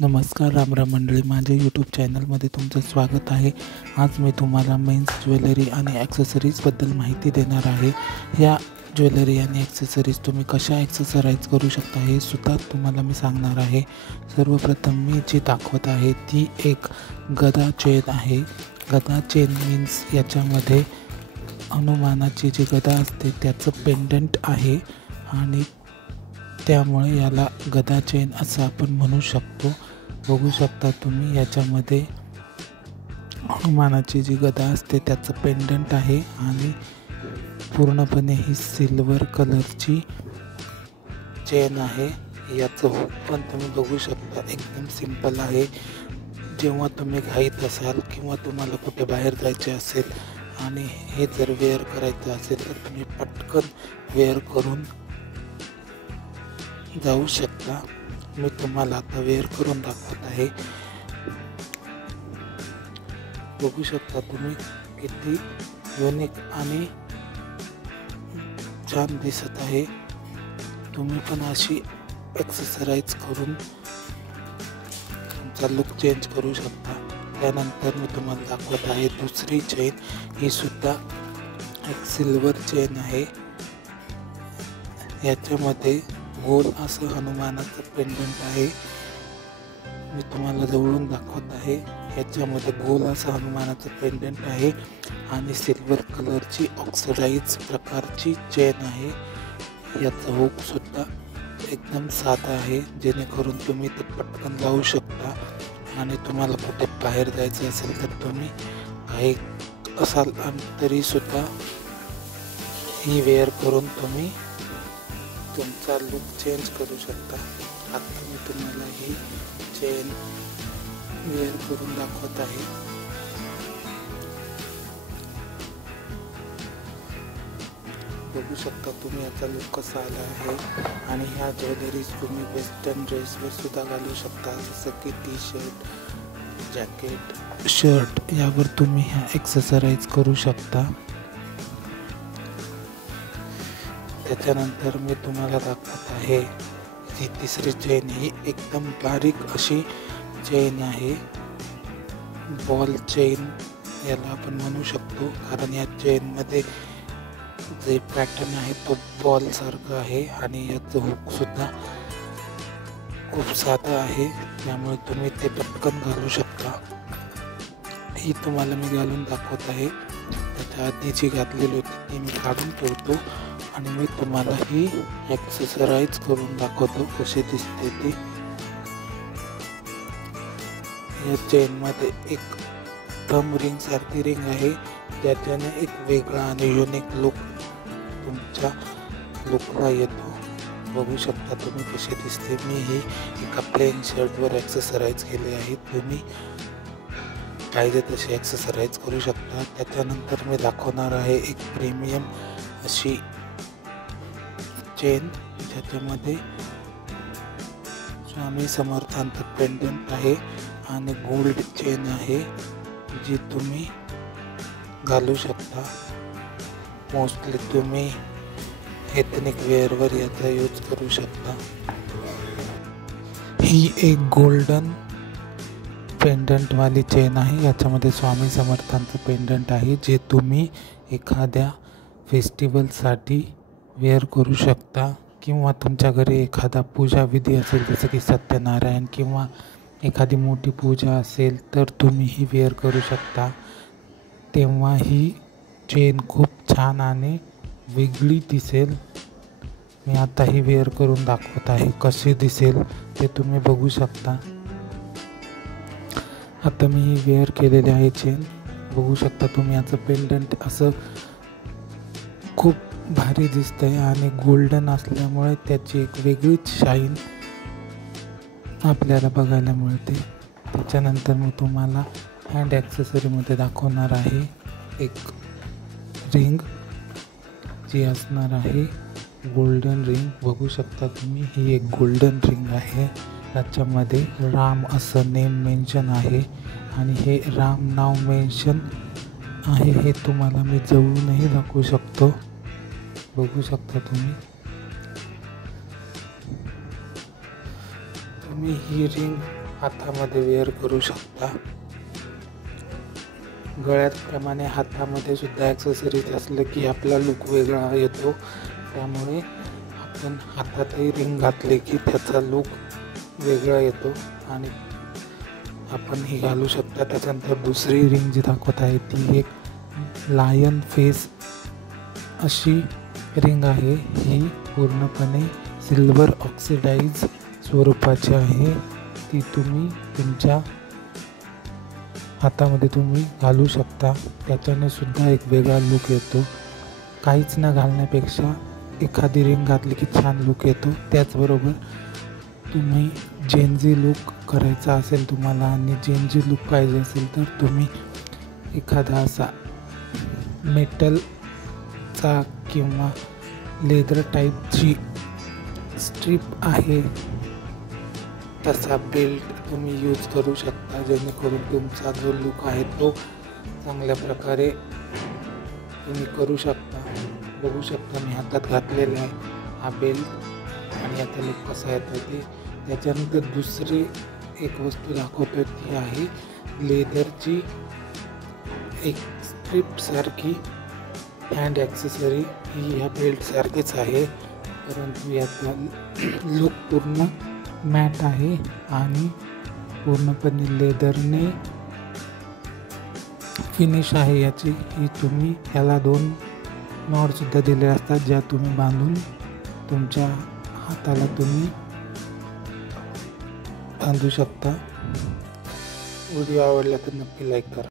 नमस्कार रामराम मंडळी, माझ्या यूट्यूब चॅनलमध्ये तुमचं स्वागत आहे। आज मी तुम्हाला मेन्स ज्वेलरी आणि ॲक्सेसरीजबद्दल माहिती देणार आहे। या ज्वेलरी आणि ॲक्सेसरीज तुम्ही कशा ॲक्सेसराईज करू शकता हे सुद्धा तुम्हाला मी सांगणार आहे। सर्वप्रथम मी जी दाखवत आहे ती एक गदा चेन आहे। गदा चेन मीन्स याच्यामध्ये हनुमानाची जी गदा असते त्याचं पेंडंट आहे आणि त्यामुळे याला गदा चेन असं आपण म्हणू शकतो। बघू शकता तुम्ही याच्यामध्ये हनुमानाची जी गदा असते त्याचं पेंडंट आहे आणि पूर्णपणे ही सिल्वर कलरची चेन आहे। याचं हुक पण तुम्ही बघू शकता, एकदम सिंपल आहे। जेव्हा तुम्ही घाईत असाल किंवा तुम्हाला कुठे बाहेर जायचे असेल आणि हे जर वेअर करायचं असेल तर तुम्ही पटकन वेअर करून जाऊ शकता। मी तुम्हाला आता वेअर करून दाखवत आहे। बघू शकता तुम्ही किती युनिक आणि छान दिसत आहे। तुम्ही पण अशी एक्सरसाइज करून तुमचा लुक चेंज करू शकता। त्यानंतर मी तुम्हाला दाखवत आहे दुसरी चेन। ही सुद्धा एक सिल्वर चेन आहे। याच्यामध्ये गोल असं हनुमानाचं पेंडंट आहे। मी तुम्हाला जवळून दाखवत आहे। याच्यामध्ये गोल असं हनुमानाचं पेंडंट आहे आणि सिल्वर कलरची ऑक्सिडाइज प्रकारची चेन आहे। याचा हुक सुद्धा एकदम साधा आहे, जेणेकरून तुम्ही ते पटकन लावू शकता आणि तुम्हाला कुठे बाहेर जायचं असेल तर तुम्ही काही असाल तरी सुद्धा ही वेअर करून तुम्ही तुमचा लुक चेंज करू शकता। आता मी तुम्हाला ही चेन वेअर करून दाखवत आहे। बघू शकता तुम्ही याचा लुक कसा आला आहे आणि ह्या ज्वेलरीज तुम्ही वेस्टर्न ड्रेसवर सुद्धा घालू शकता, जसं की टी शर्ट, जॅकेट, शर्ट यावर तुम्ही ह्या एक्सेसराईज करू शकता। त्याच्यानंतर मी तुम्हाला दाखवत आहे ही तिसरी चेन। ही एकदम बारीक अशी चेन आहे, बॉल चेन याला आपण म्हणू शकतो, कारण या चेनमध्ये जे पॅटर्न आहे तो बॉल सारखा आहे आणि याचं हुक सुद्धा खूप साधा आहे, त्यामुळे तुम्ही ते पटकन घालू शकता। ही तुम्हाला मी घालून दाखवत आहे। त्याच्या आधी जी घातलेली होती ती मी काढून ठेवतो आणि मी तुम्हाला ही एक्सेसराईज करून दाखवतो कशी दिसते ती। या चेनमध्ये एक थंब रिंग सारखी रिंग आहे, ज्याच्याने एक वेगळा आणि युनिक लुक तुमच्या लुकला येतो। बघू शकता तुम्ही कशी दिसते। मी ही एका प्लेन शर्टवर एक्सेसराईज केली आहे, तुम्ही पाहिजे तशी एक्सेसराईज करू शकता। त्याच्यानंतर मी दाखवणार आहे एक प्रीमियम अशी चेन, ज्याच्यामध्ये स्वामी समर्थांचं पेंडंट आहे आणि गोल्ड चेन आहे, जी तुम्ही घालू शकता। मोस्टली तुम्ही एथनिक वेअरवर याचा यूज करू शकता। ही एक गोल्डन पेंडंटवाली चेन आहे। याच्यामध्ये स्वामी समर्थांचं पेंडंट आहे, जे तुम्ही एखाद्या फेस्टिवलसाठी वेअर करू शकता किंवा तुमच्या घरी एखादा पूजा विधी असेल, जसं की सत्यनारायण किंवा एखादी मोठी पूजा असेल तर तुम्ही ही वेअर करू शकता। तेव्हा ही चेन खूप छान आणि वेगळी दिसेल। मी आता ही वेअर करून दाखवत आहे, कशी दिसेल ते तुम्ही बघू शकता। आता मी ही वेअर केलेली आहे चेन। बघू शकता तुम्ही याचं पेंडंट असं खूप भारी दिसतंय आणि गोल्डन असल्यामुळे त्याची एक वेगळीच शाईन आपल्याला बघायला मिळते। त्याच्यानंतर मी तुम्हाला हँड ॲक्सेसरीमध्ये दाखवणार आहे एक रिंग, जी असणार आहे गोल्डन रिंग। बघू शकता तुम्ही ही एक गोल्डन रिंग आहे, त्याच्यामध्ये राम असं नेम मेन्शन आहे आणि हे राम नाव मेन्शन आहे, हे तुम्हाला मी जवळूनही दाखवू शकतो। बघू शकता तुम्ही ही रिंग हातामध्ये वेअर करू शकता. गळ्याप्रमाणे हातामध्ये सुद्धा ॲक्सेसरीज असलं की आपला लुक वेगळा येतो. त्यामुळे आपण हातातही रिंग घातले की त्याचा लुक वेगळा येतो आणि आपण ही घालू शकता. त्याच्यानंतर दुसरी रिंग जी दाखवत आहे ती एक लायन फेस अशी रिंग आहे. ही पूर्णपणे सिल्वर ऑक्सिडाइज स्वरूपाची आहे. ती तुम्ही तुमच्या हातामध्ये तुम्ही घालू शकता. त्याच्याने सुद्धा एक वेगळा लुक येतो. काहीच न घालण्यापेक्षा एखादी रिंग घातली की छान लुक येतो. त्याचबरोबर तुम्ही जेनजी लुक करायचा असेल तुम्हाला आणि जेनजी लुक पाहिजे असेल तर तुम्ही एखादा असा मेटलचा किंवा लेदर टाईपची स्ट्रीप आहे तसा बेल्ट तुम्ही यूज करू शकता, जेणेकरून तुमचा जो लुक आहे तो चांगल्या प्रकारे तुम्ही करू शकता. बघू शकता मी हातात घातलेला आहे हा बेल्ट आणि याचा लुक कसा येतो ते. त्याच्यानंतर दुसरी एक वस्तू दाखवतो ती आहे लेदरची एक स्ट्रीपसारखी हँड ॲक्सेसरी. ही ह्या बेल्टसारखीच आहे, परंतु याचा लुक पूर्ण मॅट आहे आणि पूर्णपणे लेदरने फिनिश आहे याची. ही तुम्ही याला 2 नॉटसुद्धा दिले असतात ज्या तुम्ही बांधून तुमच्या हाताला तुम्ही बांधू शकता. व्हिडिओ आवडला तर नक्की लाईक करा.